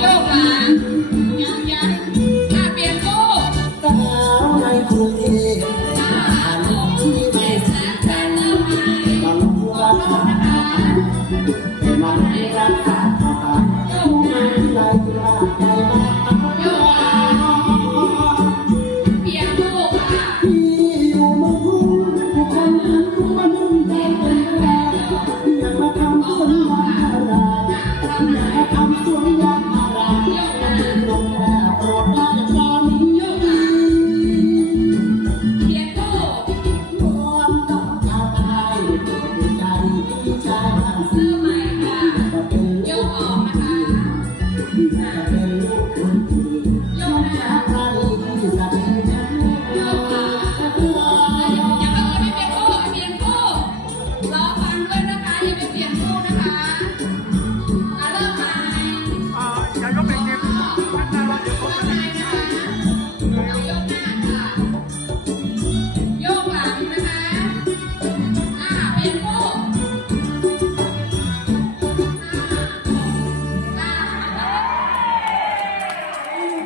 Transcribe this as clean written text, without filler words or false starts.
โยกหลานยังเปลี่ยนโก้สาวในกรุงเทพผ่านที่ไม่สำคัญมันรักษามันรักษามันไหลกลาใจมาโยกหลานเปลี่ยนโก้ค่ะที่อยู่เมืองกรุงผู้คนทุกวันใจเป็นแรงอยากมาทำสวนยางพาราอยากมาทำสวนยางพาราลงแร่โปรดได้ตอนนี้โยกหลานเปลี่ยนโก้ความต้องการใจใจที่ใจทำ เสื้อใหม่ค่ะก็เป็น โยกออกนะคะ ที่จะเป็น